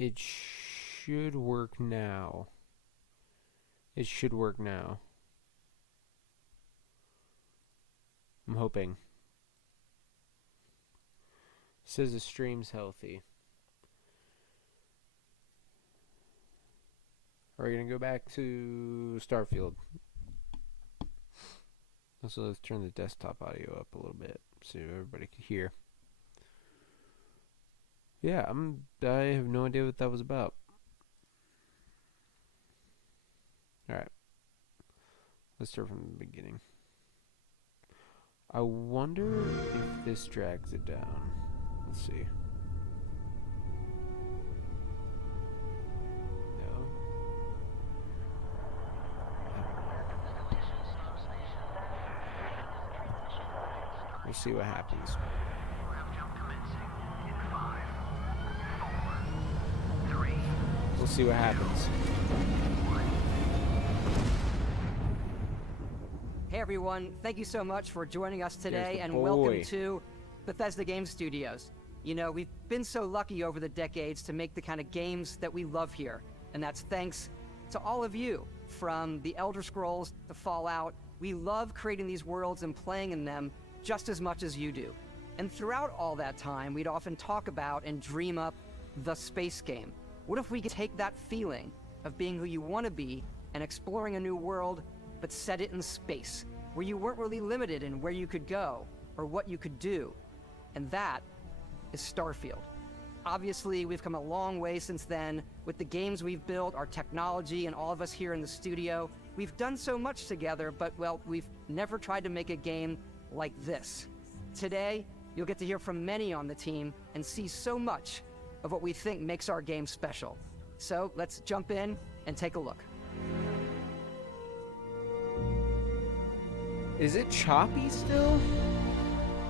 It should work now. It should work now. I'm hoping. It says the stream's healthy. Are we gonna go back to Starfield? Also, let's turn the desktop audio up a little bit so everybody can hear. Yeah, I have no idea what that was about. Alright. Let's start from the beginning. I wonder if this drags it down. Let's see. No. We'll see what happens. We'll see what happens. Hey everyone, thank you so much for joining us today and boy. welcome to Bethesda Game Studios. You know, we've been so lucky over the decades to make the kind of games that we love here, and that's thanks to all of you. From the Elder Scrolls to Fallout, we love creating these worlds and playing in them just as much as you do. And throughout all that time, we'd often talk about and dream up the space game. What if we could take that feeling of being who you want to be and exploring a new world, but set it in space, where you weren't really limited in where you could go or what you could do? And that is Starfield. Obviously, we've come a long way since then with the games we've built, our technology, and all of us here in the studio. We've done so much together, but, well, we've never tried to make a game like this. Today, you'll get to hear from many on the team and see so much of what we think makes our game special. So let's jump in and take a look. Is it choppy still?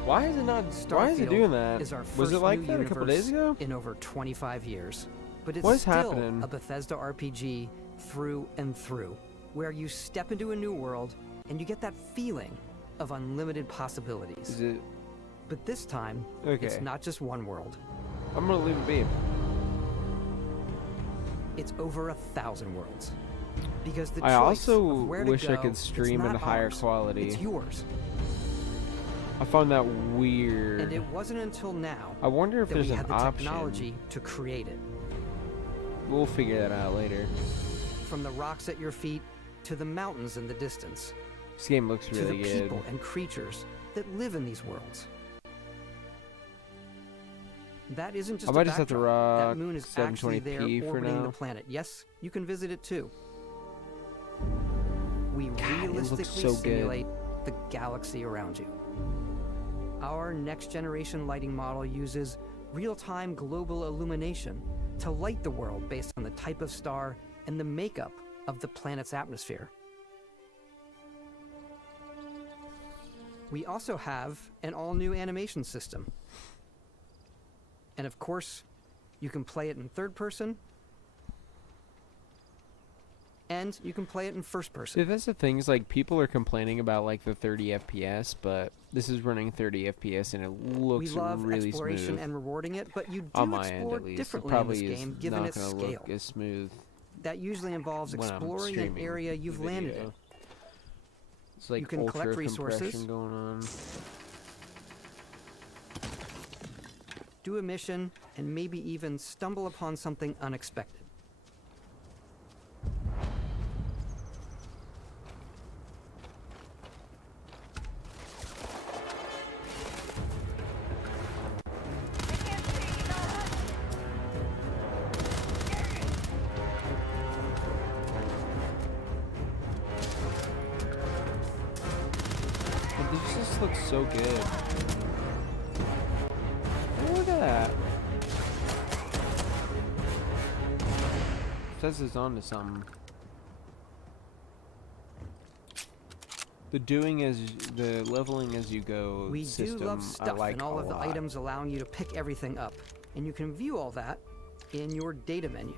Why is it not? Why is it doing that? Is our first Was it like new that a couple days universe ago? in over 25 years. But it's What is still happening? a Bethesda RPG through and through, where you step into a new world and you get that feeling of unlimited possibilities. Is it? But this time, Okay. it's not just one world. I'm gonna leave it be. It's over 1,000 worlds. Because the I choice also of where to wish I go, could it's stream not in higher ours, quality. It's yours. I found that weird. And it wasn't until now I wonder if that there's we an had the option. technology to create it. We'll figure that out later. From the rocks at your feet to the mountains in the distance, This game looks to really the good. people and creatures that live in these worlds. That isn't just I a might just have to backdrop. That rock moon is actually there 720p for orbiting now. the planet. Yes, you can visit it too. We God, it looks realistically so good. simulate the galaxy around you. Our next generation lighting model uses real-time global illumination to light the world based on the type of star and the makeup of the planet's atmosphere. We also have an all-new animation system. And of course, you can play it in third person, and you can play it in first person. See, that's the thing, is like people are complaining about like the 30 FPS, but this is running 30 FPS and it We looks love really exploration smooth. and rewarding it, but you On do my end, explore at least. It differently in probably this game, is given not its gonna scale. look as smooth That usually involves when I'm exploring an streaming area you've the landed video. in. It's like You can collect ultra resources. compression going on. Do a mission, and maybe even stumble upon something unexpected. But this just looks so good. Look at that. Says it's on to something. The leveling as you go We system, do love I stuff like and all a of the lot. items allowing you to pick everything up, and you can view all that in your data menu.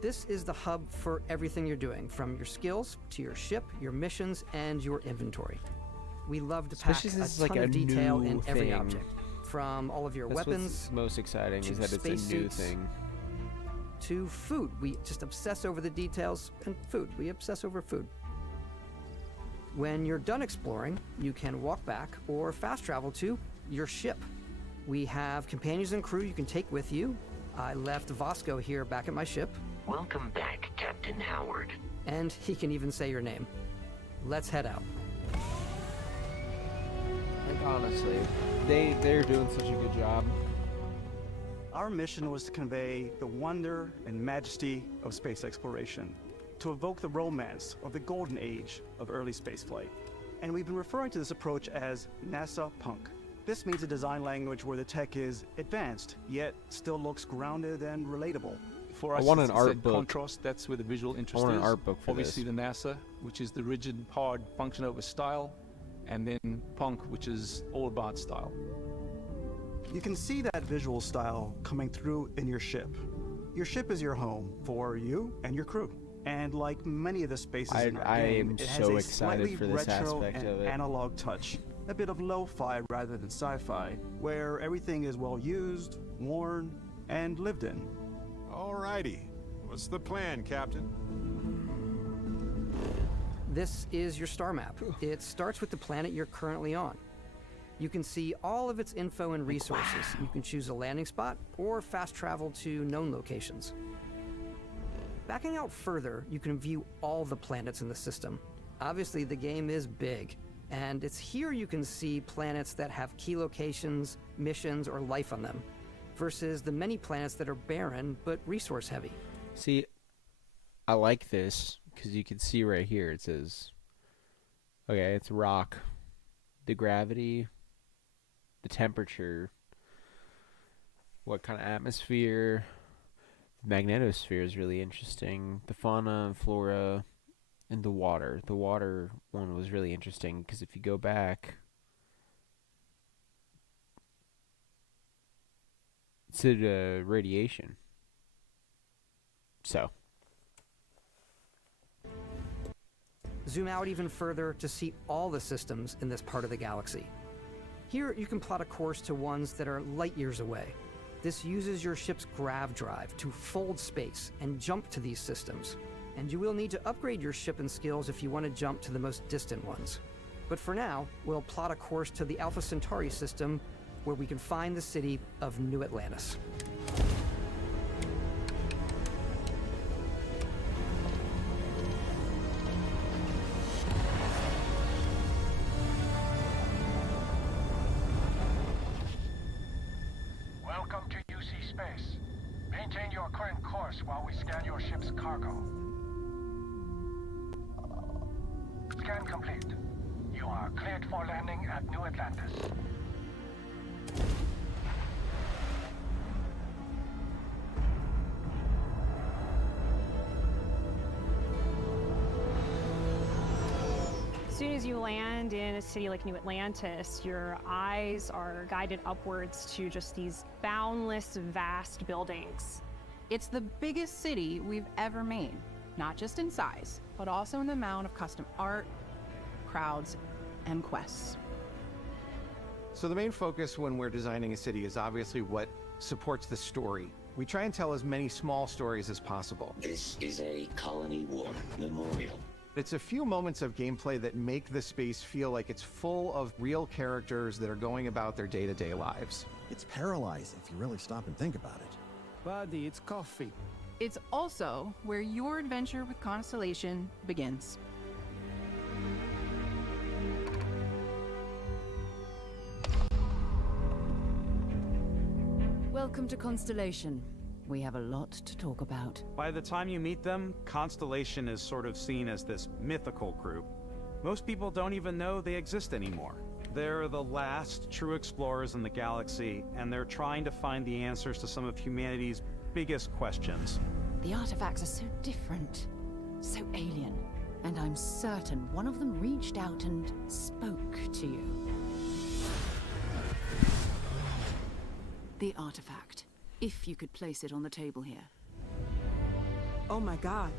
This is the hub for everything you're doing, from your skills to your ship, your missions, and your inventory. We love to pack Especially a since it's ton like a of detail new in every thing. object, from all of your That's weapons what's most exciting, to is that it's a new spacesuits, thing. to food. We just obsess over the details, and food. We obsess over food. When you're done exploring, you can walk back or fast travel to your ship. We have companions and crew you can take with you. I left Vasco here back at my ship. Welcome back, Captain Howard. And he can even say your name. Let's head out. Like, honestly, they're doing such a good job. Our mission was to convey the wonder and majesty of space exploration, to evoke the romance of the golden age of early spaceflight. And we've been referring to this approach as NASA Punk. This means a design language where the tech is advanced, yet still looks grounded and relatable. For I us, want it's an art instead book. contrast. That's where the visual interest I want is. an art book for Obviously, this. the NASA, which is the rigid, hard function over style, and then Punk, which is all about style. You can see that visual style coming through in your ship. Your ship is your home for you and your crew. And like many of the spaces in our game, am it has so a excited slightly for this retro aspect and of it. analog touch. A bit of lo-fi rather than sci-fi, where everything is well used, worn, and lived in. Alrighty. What's the plan, Captain? This is your star map. It starts with the planet you're currently on. You can see all of its info and resources. You can choose a landing spot or fast travel to known locations. Backing out further, you can view all the planets in the system. Obviously, the game is big, and it's here you can see planets that have key locations, missions, or life on them, versus the many planets that are barren but resource heavy. See, I like this because you can see right here it says, okay, it's rock, the gravity, the temperature, what kind of atmosphere. The magnetosphere is really interesting. The fauna and flora, and the water. The water one was really interesting because if you go back to the radiation. So. Zoom out even further to see all the systems in this part of the galaxy. Here, you can plot a course to ones that are light years away. This uses your ship's grav drive to fold space and jump to these systems. And you will need to upgrade your ship and skills if you want to jump to the most distant ones. But for now, we'll plot a course to the Alpha Centauri system, where we can find the city of New Atlantis. Welcome to UC Space. Maintain your current course while we scan your ship's cargo. Scan complete. You are cleared for landing at New Atlantis. As soon as you land in a city like New Atlantis, your eyes are guided upwards to just these boundless, vast buildings. It's the biggest city we've ever made, not just in size, but also in the amount of custom art, crowds, and quests. So the main focus when we're designing a city is obviously what supports the story. We try and tell as many small stories as possible. This is a Colony War memorial. It's a few moments of gameplay that make the space feel like it's full of real characters that are going about their day-to-day lives. It's paralyzing if you really stop and think about it. Buddy, it's coffee. It's also where your adventure with Constellation begins. Welcome to Constellation. We have a lot to talk about. By the time you meet them, Constellation is sort of seen as this mythical group. Most people don't even know they exist anymore. They're the last true explorers in the galaxy, and they're trying to find the answers to some of humanity's biggest questions. The artifacts are so different, so alien, and I'm certain one of them reached out and spoke to you. The artifact. If you could place it on the table here. Oh my god.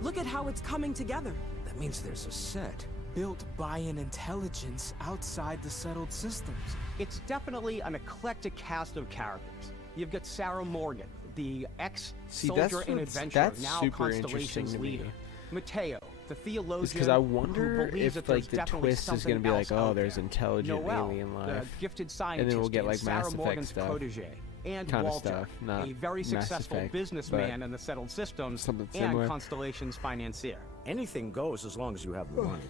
Look at how it's coming together. That means there's a set built by an intelligence outside the settled systems. It's definitely an eclectic cast of characters. You've got Sarah Morgan, the See, ex-soldier and adventurer, that's now super interesting Constellation's to me. leader. Mateo, the theologian, Because I who wonder believes if that like there's the definitely twist is something gonna be like, else oh, out there's there. intelligent Noel, alien the life, gifted scientist, and then we'll get like Sarah Mass Effect Morgan's stuff, protege, and kind of Walter, stuff, not a very Mass successful Effect, businessman but in the settled systems something and similar. Constellation's financier. Anything goes as long as you have the money.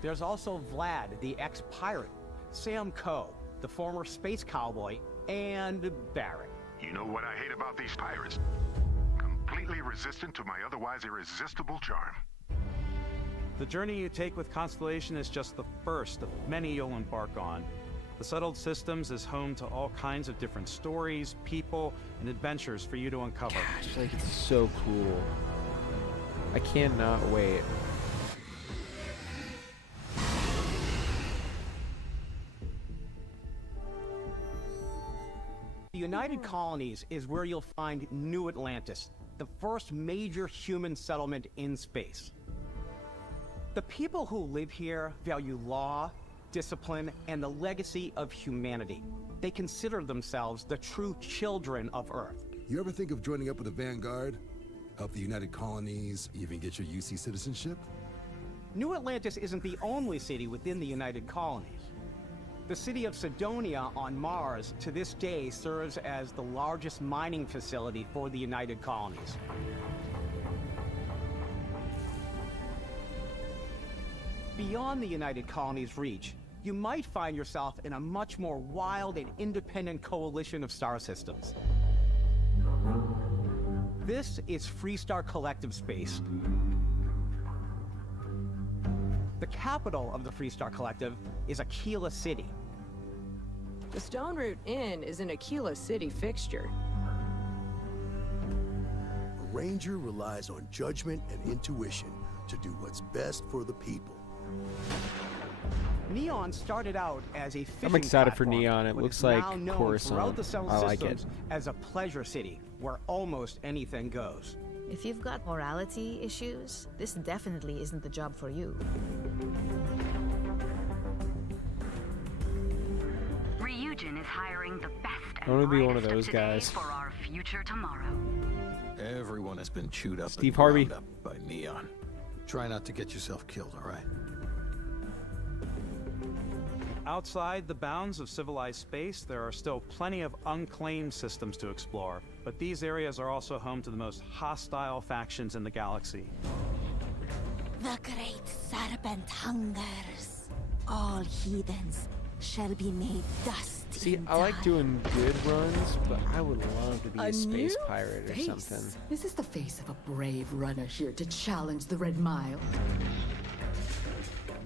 There's also Vlad, the ex-pirate, Sam Coe, the former space cowboy, and Barrett. You know what I hate about these pirates? Completely resistant to my otherwise irresistible charm. The journey you take with Constellation is just the first of many you'll embark on. The Settled Systems is home to all kinds of different stories, people, and adventures for you to uncover. Gosh, like it's so cool. I cannot wait. The United Colonies is where you'll find New Atlantis, the first major human settlement in space. The people who live here value law, discipline, and the legacy of humanity. They consider themselves the true children of Earth. You ever think of joining up with the Vanguard? Help the United Colonies, even get your UC citizenship? New Atlantis isn't the only city within the United Colonies. The city of Sidonia on Mars to this day serves as the largest mining facility for the United Colonies. Beyond the United Colonies' reach, you might find yourself in a much more wild and independent coalition of star systems. This is Freestar Collective Space. The capital of the Freestar Collective is Aquila City. The Stone Root Inn is an Aquila City fixture. A ranger relies on judgment and intuition to do what's best for the people. Neon started out as a fishing I'm excited for platform, Neon. It but looks is like now known Coruscant. throughout the Settled I like Systems it. as a pleasure city where almost anything goes. If you've got morality issues, this definitely isn't the job for you. Ryujin is hiring the best I want to be one of brightest those today guys. for our future tomorrow. Everyone has been chewed up Steve and Harvey. ground up by Neon. Try not to get yourself killed, all right? Outside the bounds of civilized space, there are still plenty of unclaimed systems to explore, but these areas are also home to the most hostile factions in the galaxy. The great serpent hungers. All heathens shall be made dust. See, I like doing good runs, but I would love to be a space new pirate or face. something. This is the face of a brave runner here to challenge the Red Mile.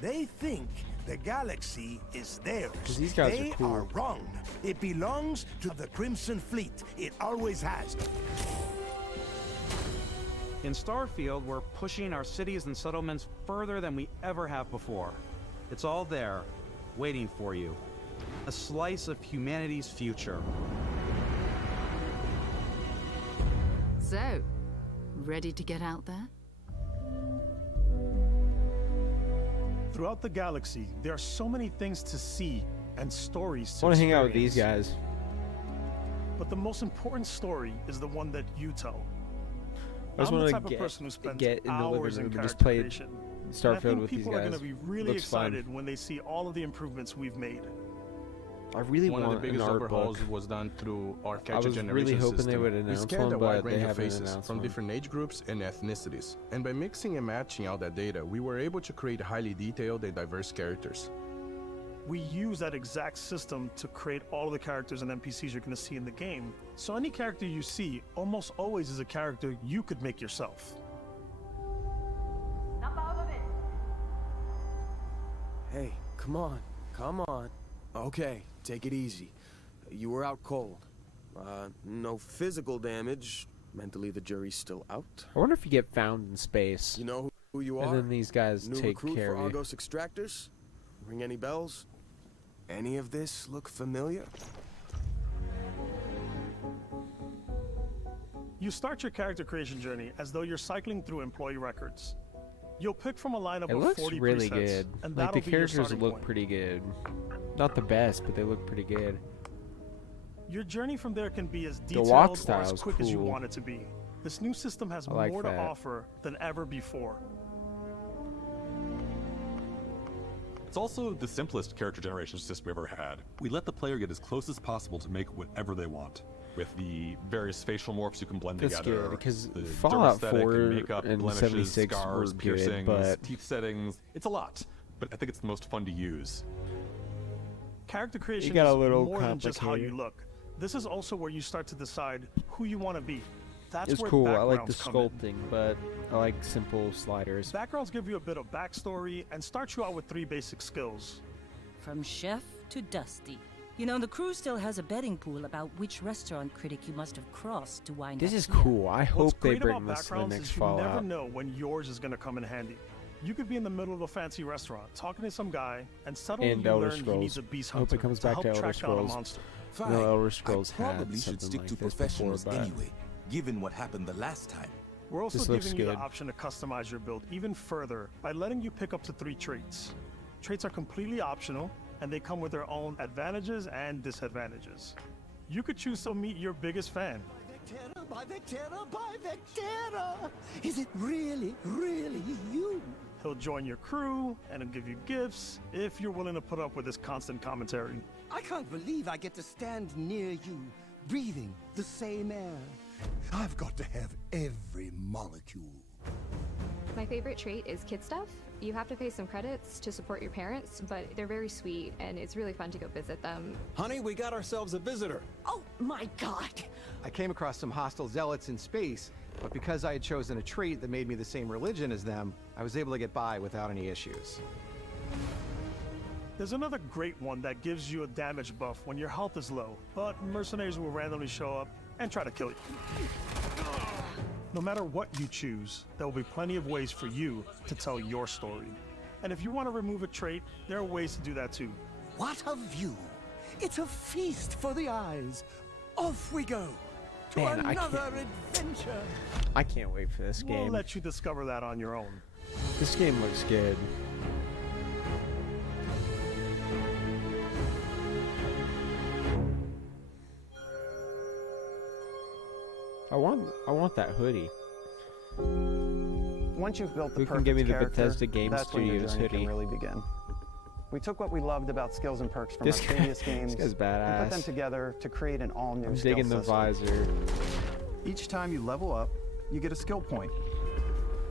They think the galaxy is theirs. 'Cause these guys are they cool. are wrong. It belongs to the Crimson Fleet. It always has. In Starfield, we're pushing our cities and settlements further than we ever have before. It's all there, waiting for you. A slice of humanity's future. So, ready to get out there? Throughout the galaxy, there are so many things to see and stories to I want to hang out with experience. these guys. But the most important story is the one that you tell. I just I'm want the to type of person who spends get in the living hours in room and character just play creation. And I Starfield think with these people are going guys. to be really Looks fun. excited when they see all of the improvements we've made. I really One want of the biggest an art overhauls book. was done through our I capture was generation really hoping system. they would We announce scanned one, a wide but they range of haven't faces announced from one. different age groups and ethnicities, and by mixing and matching all that data, we were able to create highly detailed and diverse characters. We use that exact system to create all of the characters and NPCs you're going to see in the game. So any character you see almost always is a character you could make yourself. Hey, come on, come on. Okay, take it easy. You were out cold. No physical damage. Mentally, the jury's still out. I wonder if you get found in space. You know who you are? And then these guys New take recruit care for of you. Argos Extractors? Ring any bells? Any of this look familiar? You start your character creation journey as though you're cycling through employee records. You'll pick from a lineup It of looks 40 really presets, good. and Like that'll the be your characters starting look point. pretty good. Not the best, but they look pretty good. Your journey from there can be as The walk detailed or as style's quick as you cool. want it to be. This new system has I like more to that. offer than ever before. It's also the simplest character generation system we've ever had. We let the player get as close as possible to make whatever they want. With the various facial morphs you can blend That's together. good, because the Fallout dermesthetic 4 and makeup, and blemishes, 76 scars, were good, piercings, but- teeth settings. It's a lot, but I think it's the most fun to use. Character creation got a is little more than just how you complicated. look. This is also where you start to decide who you want to be. That's It's where cool. I like the backgrounds come in. sculpting, but I like simple sliders. Backgrounds give you a bit of backstory and start you out with 3 basic skills. From chef to Dusty. You know, the crew still has a betting pool about which restaurant critic you must have crossed to wind This up is here. cool. I What's hope they great bring about this to the backgrounds next is you never Fallout. know when yours is going to come in handy. You could be in the middle of a fancy restaurant talking to some guy, and suddenly And you Elder learn he Scrolls. needs a beast I hope hunter it comes to back help to Elder track down a Scrolls. monster. No, Elder Scrolls I probably had should something stick like to this professionals before, but anyway, given what happened the last time. We're also This looks giving you the good. option to customize your build even further by letting you pick up to 3 traits. Traits are completely optional, and they come with their own advantages and disadvantages. You could choose to meet your biggest fan. By Vectera, by Vectera! Is it really, really you? He'll join your crew and he'll give you gifts if you're willing to put up with his constant commentary. I can't believe I get to stand near you, breathing the same air. I've got to have every molecule. My favorite trait is kid stuff. You have to pay some credits to support your parents, but they're very sweet and it's really fun to go visit them. Honey, we got ourselves a visitor. Oh my god! I came across some hostile zealots in space, but because I had chosen a trait that made me the same religion as them, I was able to get by without any issues. There's another great one that gives you a damage buff when your health is low, but mercenaries will randomly show up and try to kill you. No matter what you choose, there will be plenty of ways for you to tell your story. And if you want to remove a trait, there are ways to do that too. What a view! It's a feast for the eyes. Off we go to Man, another adventure. I can't wait for this We'll game. let you discover that on your own. This game looks good. I want that hoodie. Once you've built the Who can perfect give me the character, Bethesda Game that's when your Studios journey can hoodie? really begin. We took what we loved about skills and perks from This our guy- previous this games guy's and put badass. them together to create an all-new I'm skill digging the system. visor. Each time you level up, you get a skill point,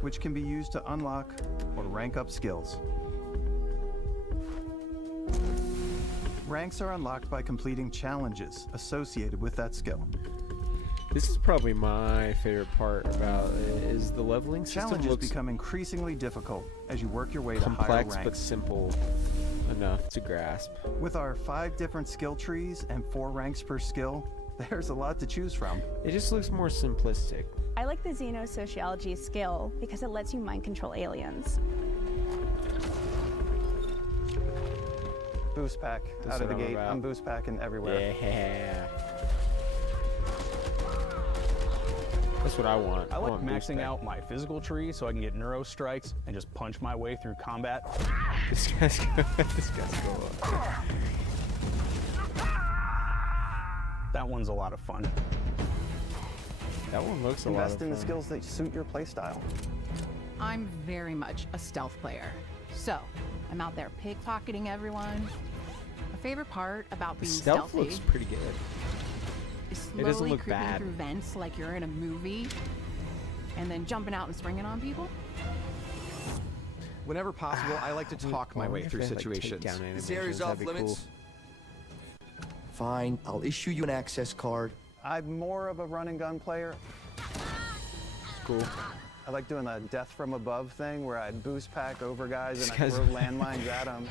which can be used to unlock or rank up skills. Ranks are unlocked by completing challenges associated with that skill. This is probably my favorite part about it, is the leveling system Challenges looks become increasingly difficult as you work your way to higher complex ranks. but simple enough to grasp. With our 5 different skill trees and 4 ranks per skill, there's a lot to choose from. It just looks more simplistic. I like the xenosociology skill because it lets you mind control aliens. Boost pack That's out of the what I'm gate. about. I'm boost packing everywhere. Yeah. That's what I want. I like want boost maxing pack. out my physical tree so I can get neuro strikes and just punch my way through combat. This guy's cool. That one's a lot of fun. That one looks a lot Invest of in the fun. skills that suit your playstyle. I'm very much a stealth player. So, I'm out there pickpocketing everyone. My favorite part about The being stealth stealthy looks pretty good. is It slowly doesn't look creeping bad. through vents like you're in a movie, and then jumping out and springing on people. Whenever possible, I like to talk my way through situations. This area's off limits. Fine, I'll issue you an access card. I'm more of a run and gun player. It's cool. I like doing the death from above thing where I boost pack over guys This and I guy's- throw landmines at them.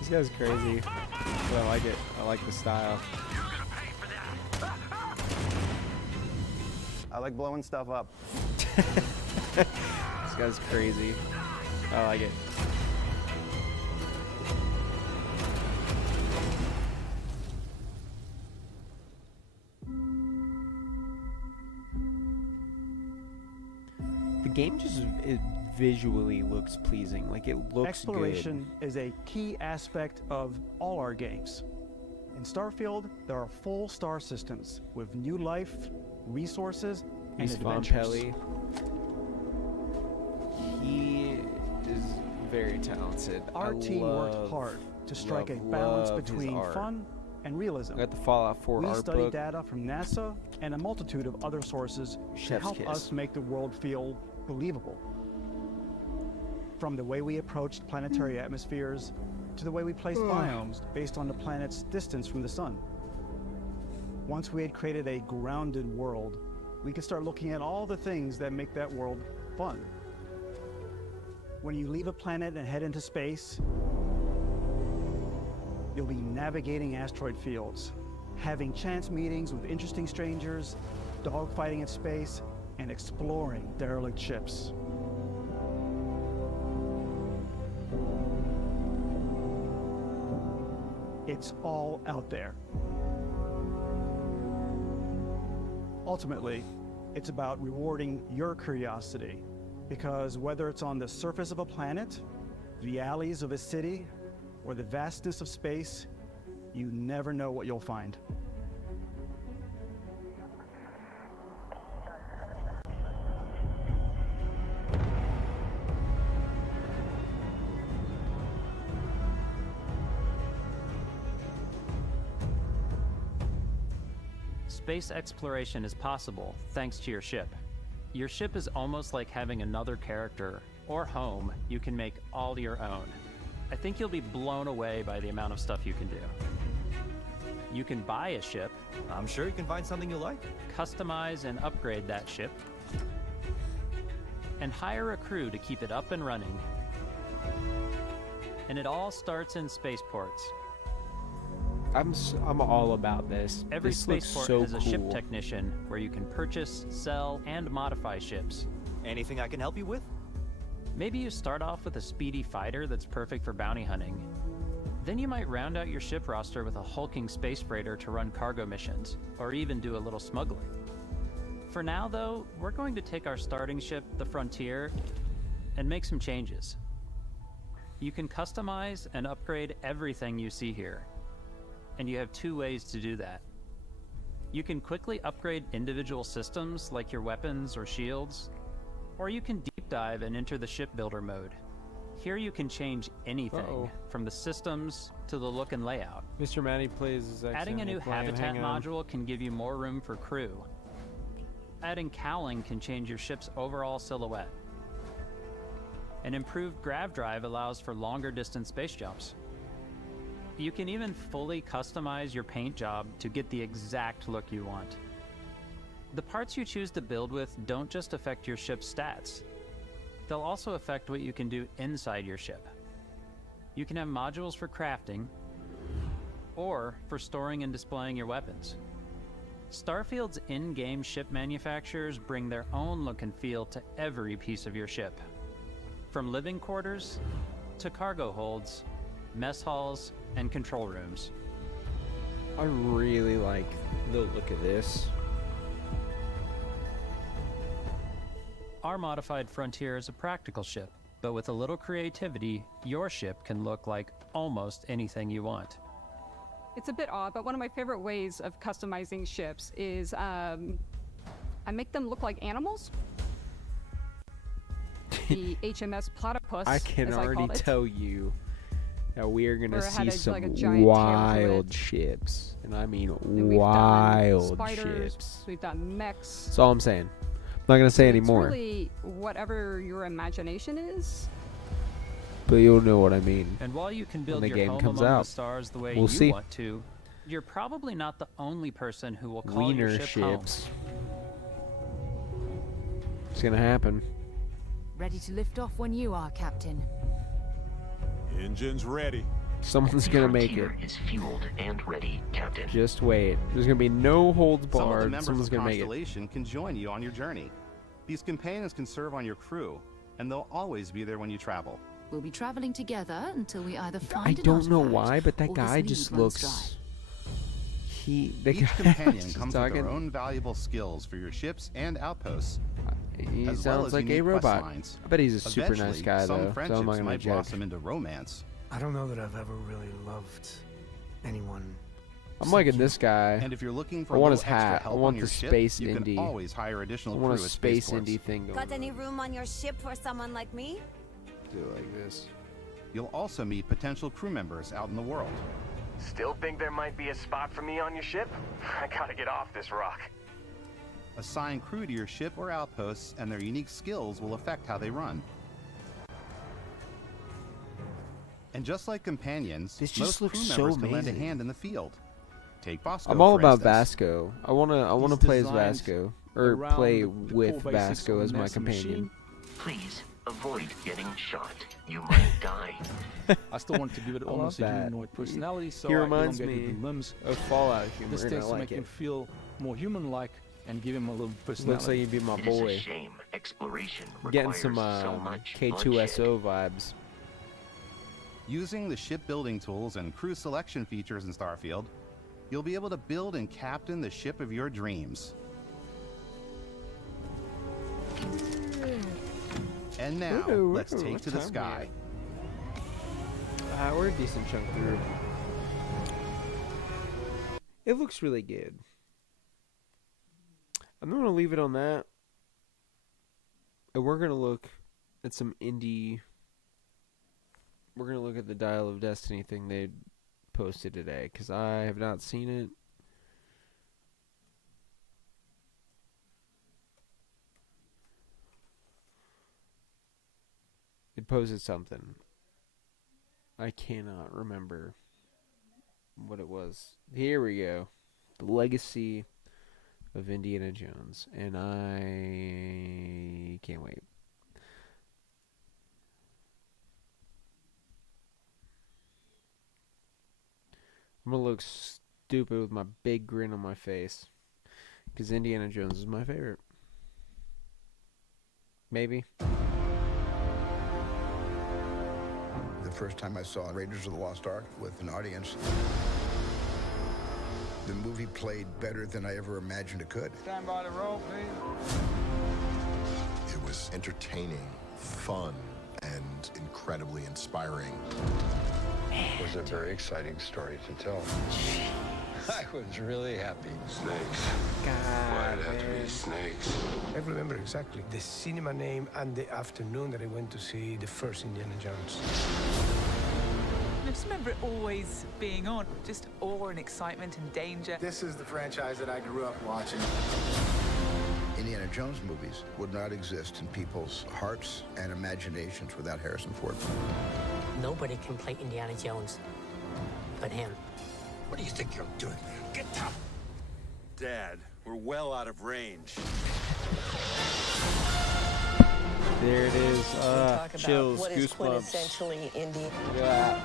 This guy's crazy. But I like it. I like the style. I like blowing stuff up. This guy's crazy. I like it. The game just it visually looks pleasing. Like it looks Exploration is a key aspect of all our games. In Starfield, there are full star systems with new life, resources, and He's Von adventures. Pelly. He is very talented. Our team worked hard to strike a balance between fun and realism. I got the Fallout 4 We art studied book. data from NASA and a multitude of other sources to Chef's help kiss. us make the world feel believable. From the way we approached planetary atmospheres to the way we placed biomes based on the planet's distance from the sun. Once we had created a grounded world, we could start looking at all the things that make that world fun. When you leave a planet and head into space, you'll be navigating asteroid fields, having chance meetings with interesting strangers, dogfighting in space, and exploring derelict ships. It's all out there. Ultimately, it's about rewarding your curiosity, because whether it's on the surface of a planet, the alleys of a city, or the vastness of space, you never know what you'll find. Space exploration is possible thanks to your ship. Your ship is almost like having another character or home you can make all your own. I think you'll be blown away by the amount of stuff you can do. You can buy a ship. I'm sure you can find something you like. Customize and upgrade that ship. And hire a crew to keep it up and running. And it all starts in spaceports. I'm all about this. Every This looks spaceport so has a ship cool. technician where you can purchase, sell, and modify ships. Anything I can help you with? Maybe you start off with a speedy fighter that's perfect for bounty hunting. Then you might round out your ship roster with a hulking space freighter to run cargo missions, or even do a little smuggling. For now, though, we're going to take our starting ship, the Frontier, and make some changes. You can customize and upgrade everything you see here. And you have two ways to do that. You can quickly upgrade individual systems like your weapons or shields, or you can deep dive and enter the shipbuilder mode. Here you can change anything, from the systems to the look and layout. Mr. Matty plays his Adding a new flame. habitat Hang on. module can give you more room for crew. Adding cowling can change your ship's overall silhouette. An improved grav drive allows for longer distance space jumps. You can even fully customize your paint job to get the exact look you want. The parts you choose to build with don't just affect your ship's stats. They'll also affect what you can do inside your ship. You can have modules for crafting, or for storing and displaying your weapons. Starfield's in-game ship manufacturers bring their own look and feel to every piece of your ship. From living quarters, to cargo holds, mess halls, and control rooms. I really like the look of this. Our modified Frontier is a practical ship, but with a little creativity, your ship can look like almost anything you want. It's a bit odd, but one of my favorite ways of customizing ships is I make them look like animals. The HMS Platypus, I can as I already called it. tell you that we are going to Where it had see like a some giant tail to wild it. ships. And I mean And we've done wild spiders, ships. we've done mechs. That's all I'm saying. I'm not going to say It's anymore. really whatever your imagination is. But you'll know what I mean. And while you can build when the your game home comes among out. the stars the way We'll you see. want to, you're probably not the only person who will call Wiener your ship home. ships. It's going to happen. Ready to lift off when you are, Captain. Engines ready. Someone's going to make it. Is fueled and ready, Captain. Just wait. There's going to be no holds Some of the barred. members Someone's of going to make it. Constellation can join you on your journey. These companions can serve on your crew, and they'll always be there when you travel. We'll be traveling together until we either find I an don't know artifact why, but that or guy this just lead runs looks... The Each guy companion just comes with talking- their own valuable skills for your ships and outposts. He as sounds well as like a unique quest robot. lines. I bet he's a super nice Eventually, guy, some though, so friendships I'm not gonna might joke. blossom into romance. I don't know that I've ever really loved anyone I'm liking this guy. And if you're looking for I a want little his extra hat. I help want on your the ship, space you indie. can always hire I additional want crew a at space spaceports. indie thing going. Got any room on your ship for someone like me? Do it like this. You'll also meet potential crew members out in the world. Still think there might be a spot for me on your ship? I gotta get off this rock. Assign crew to your ship or outposts, and their unique skills will affect how they run. And just like companions, This just most looks crew so members can lend a amazing. hand in the field. Take Bosco, I'm all for about instance. Vasco. I wanna He's play as designed Vasco, or around play the with core basics Vasco of as a my NASA companion. machine. Please avoid getting shot. You might die. I still want to give it I love almost a that. humanoid personality, so He I reminds elongated me the limbs. of Fallout humor, This and I tends to like make him it. feel more human-like and give him a little personality. Looks like he'd be my It is a boy. shame exploration Getting requires some so much K2SO vibes. Using the shipbuilding tools and crew selection features in Starfield, you'll be able to build and captain the ship of your dreams. And now, let's take what to the time sky. We're a decent chunk through. It looks really good. I'm gonna leave it on that. And we're gonna look at some indie. We're gonna look at the Dial of Destiny thing they posted today, because I have not seen it. It posted something. I cannot remember what it was. Here we go. The Legacy of Indiana Jones. And I can't wait. I'm going to look stupid with my big grin on my face. Because Indiana Jones is my favorite. Maybe. The first time I saw Raiders of the Lost Ark with an audience, the movie played better than I ever imagined it could. Stand by the roll, please. It was entertaining, fun, and incredibly inspiring. It was a very exciting story to tell. I was really happy. Snakes. God, Why'd it have to be snakes? I remember exactly the cinema name and the afternoon that I went to see the first Indiana Jones. I just remember it always being on, just awe and excitement and danger. This is the franchise that I grew up watching. Indiana Jones movies would not exist in people's hearts and imaginations without Harrison Ford. Nobody can play Indiana Jones but him. What do you think you're doing? Get up! Dad, we're well out of range. There it is. Talk about Chills, what is goosebumps. quintessentially indie. Yeah.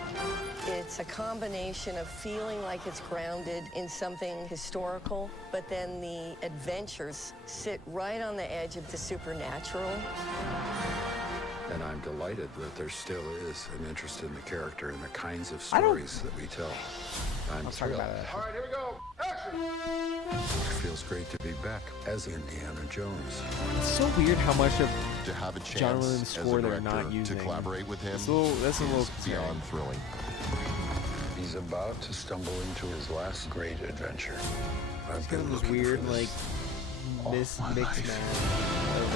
It's a combination of feeling like it's grounded in something historical, but then the adventures sit right on the edge of the supernatural. And I'm delighted that there still is an interest in the character and the kinds of stories that we tell. I'm thrilled. All right, here we go. Action! It feels great to be back as Indiana Jones. It's so weird how much of To have a John chance Williams' as a score they're director not using. to collaborate with him That's a little is beyond thrilling. He's about to stumble into his last great adventure. I've It's been kind of this looking weird, for like, this all my mix life. match of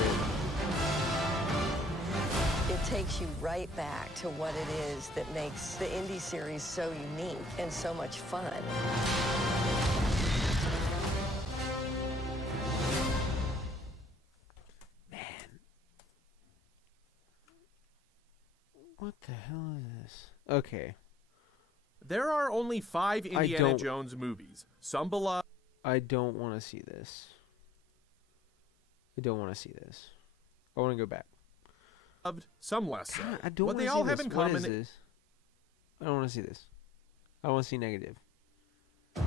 it. It takes you right back to what it is that makes the indie series so unique and so much fun. What the hell is this? Okay. There are only 5 Indiana don't- Jones movies. Some beloved. I don't want to see this. I don't want to see this. I want to go back. Some less so. I don't What want they to all see have this. in What common is this? I don't want to see this. I want to see negative. The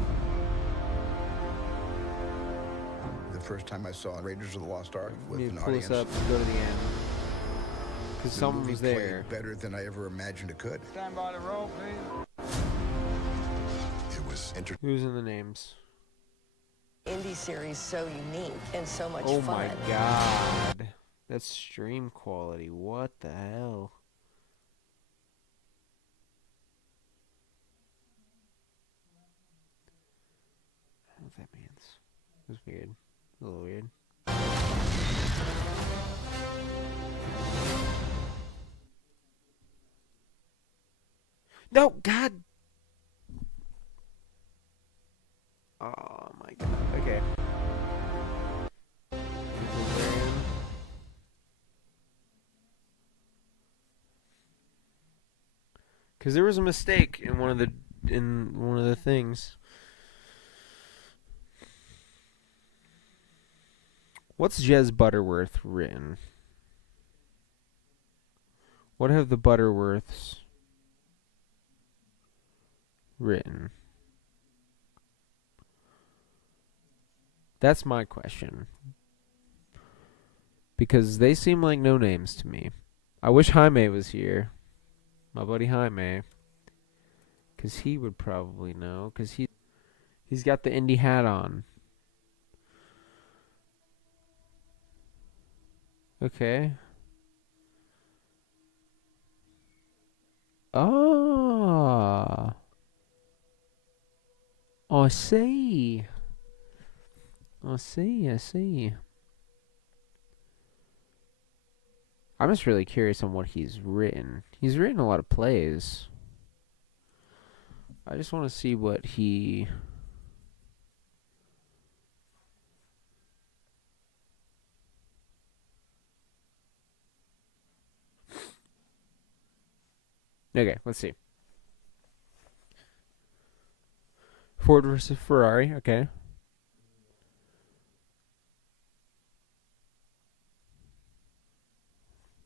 first time I saw Raiders of the Lost Ark with Let an me pull audience, this up and go to the end. Because the someone movie was played there. better than I ever imagined it could. Stand by the roll, please. It was Who's in the names? Indie series so unique and so much Oh fun. my god. That's stream quality. What the hell? what that means. It was weird. A little weird. No, God. Oh my God. Okay. Because there was a mistake in one of the things. What's Jez Butterworth written? What have the Butterworths written? That's my question. Because they seem like no names to me. I wish Jaime was here. My buddy Jaime. Because he would probably know. Because he's got the indie hat on. Okay. Ah. I see. I see. I'm just really curious on what he's written. He's written a lot of plays. I just want to see what he... Okay, let's see. Ford versus Ferrari, okay.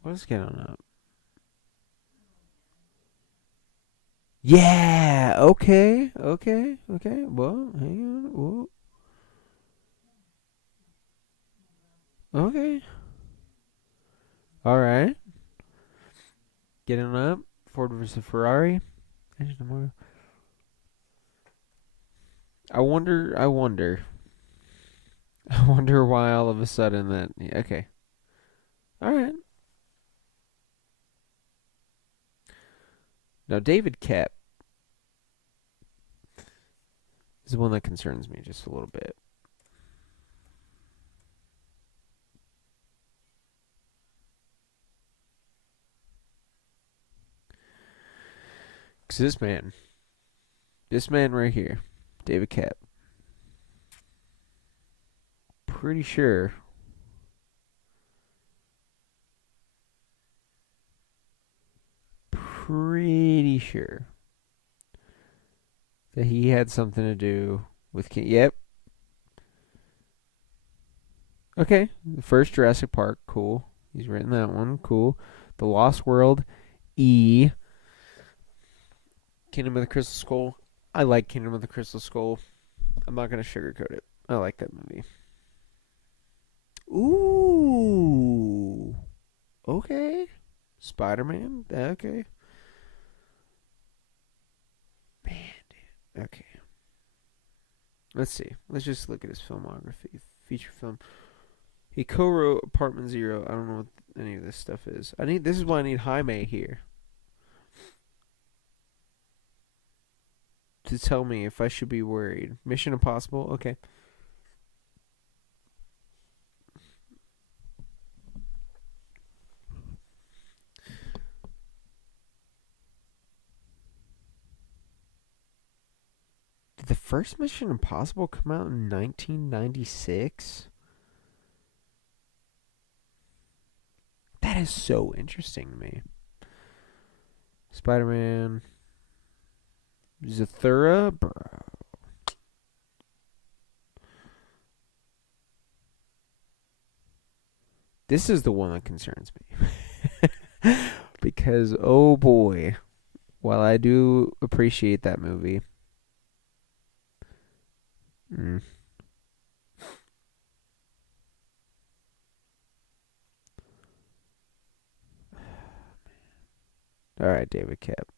What's going on? Yeah, okay. Well, hang on. Whoa. Okay. All right. Getting up. Ford versus Ferrari. I wonder why all of a sudden that... Yeah, okay. All right. Now, David Koepp is the one that concerns me just a little bit. Because this man right here, David Koepp, pretty sure that he had something to do with King. Yep. Okay. The first Jurassic Park, cool. He's written that one, cool. The Lost World, E. Kingdom of the Crystal Skull. I like Kingdom of the Crystal Skull. I'm not going to sugarcoat it. I like that movie. Ooh. Okay. Spider-Man. Okay. Man, dude. Okay. Let's see. Let's just look at his filmography. Feature film. He co-wrote Apartment Zero. I don't know what any of this stuff is. This is why I need Jaime here to tell me if I should be worried. Mission Impossible. Okay. Did the first Mission Impossible come out in 1996? That is so interesting to me. Spider-Man. Zathura? Bro. This is the one that concerns me. Because, oh boy, while I do appreciate that movie... Alright, David Koepp.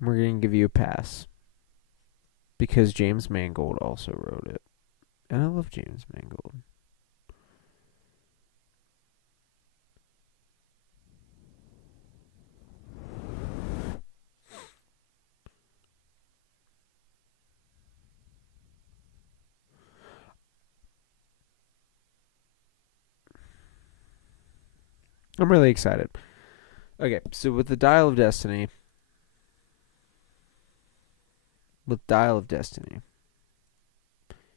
We're going to give you a pass. Because James Mangold also wrote it. And I love James Mangold. I'm really excited. Okay, so with the Dial of Destiny,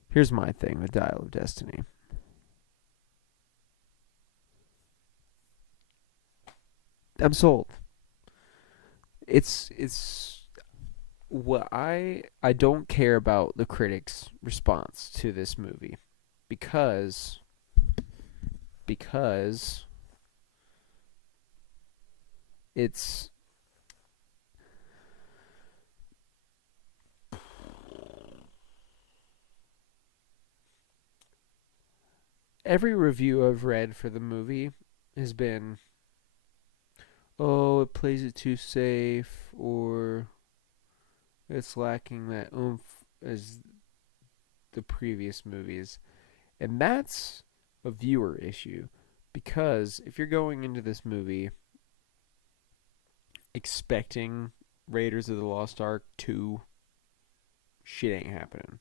here's my thing with Dial of Destiny. I'm sold. It's what I don't care about the critics' response to this movie because it's every review I've read for the movie has been, oh, it plays it too safe, or it's lacking that oomph as the previous movies. And that's a viewer issue. Because if you're going into this movie expecting Raiders of the Lost Ark 2, shit ain't happening.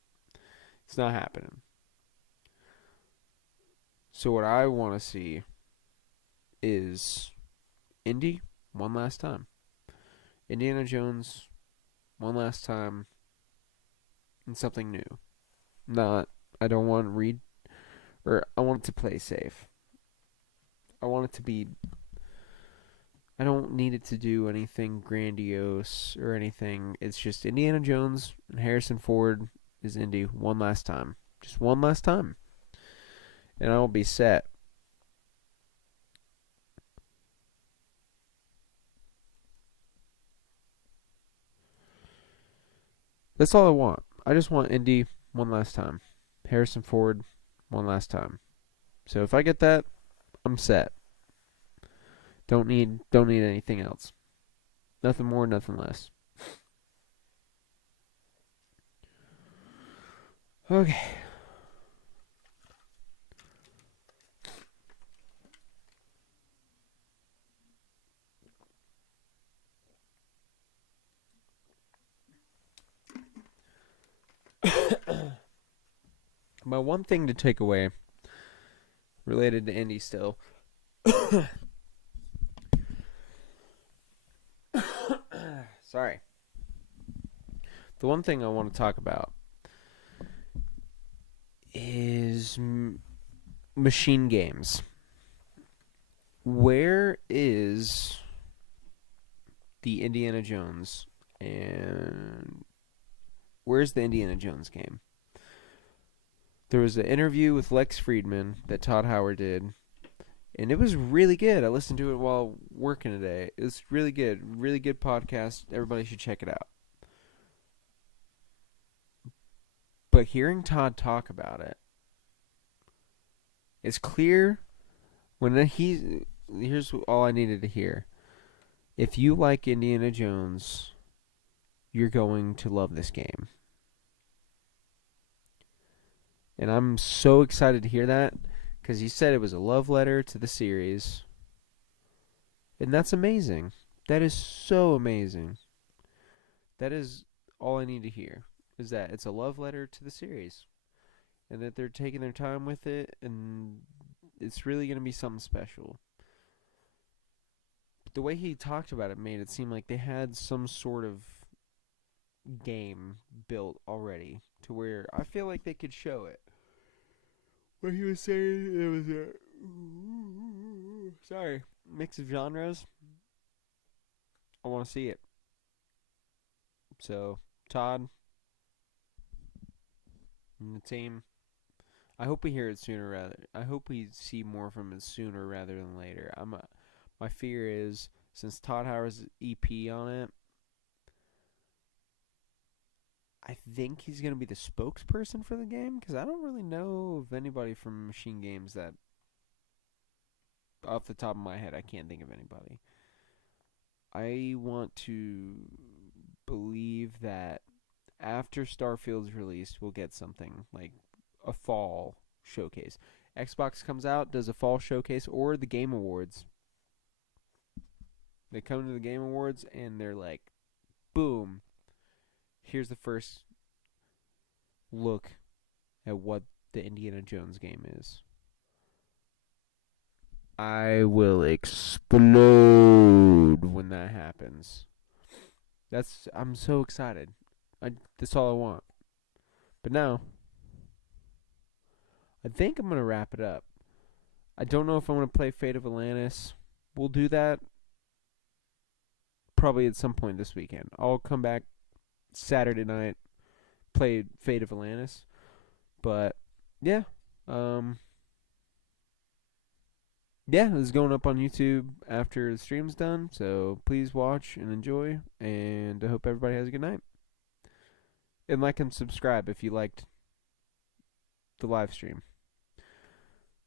It's not happening. So what I want to see is Indy one last time. Indiana Jones one last time and something new. I don't want I want it to play safe. I want it to be, I don't need it to do anything grandiose or anything. It's just Indiana Jones and Harrison Ford is Indy one last time. Just one last time. And I will be set. That's all I want. I just want Indy one last time. Harrison Ford one last time. So if I get that, I'm set. Don't need anything else. Nothing more, nothing less. Okay. My one thing to take away related to Indy still. Sorry. The one thing I want to talk about is machine games. Where is the Indiana Jones and where's the Indiana Jones game? There was an interview with Lex Friedman that Todd Howard did, and it was really good. I listened to it while working today. It was really good. Really good podcast. Everybody should check it out. But hearing Todd talk about it, it's clear when here's all I needed to hear. If you like Indiana Jones, you're going to love this game. And I'm so excited to hear that because he said it was a love letter to the series. And that's amazing. That is so amazing. That is all I need to hear, is that it's a love letter to the series. And that they're taking their time with it, and it's really going to be something special. But the way he talked about it made it seem like they had some sort of game built already to where I feel like they could show it. What he was saying, it was a mix of genres. I want to see it. So, Todd and the team, I hope we hear it sooner I hope we see more from it sooner rather than later. My fear is, since Todd Howard's EP on it, I think he's going to be the spokesperson for the game, because I don't really know of anybody from Machine Games that, off the top of my head, I can't think of anybody. I want to believe that after Starfield's released, we'll get something like a fall showcase. Xbox comes out, does a fall showcase, or the Game Awards. They come to the Game Awards and they're like, boom, here's the first look at what the Indiana Jones game is. I will explode when that happens. I'm so excited. That's all I want. But now, I think I'm gonna wrap it up. I don't know if I want to play Fate of Atlantis. We'll do that probably at some point this weekend. I'll come back Saturday night, play Fate of Atlantis. But yeah, yeah, this is going up on YouTube after the stream's done. So please watch and enjoy. And I hope everybody has a good night. And like and subscribe if you liked the live stream.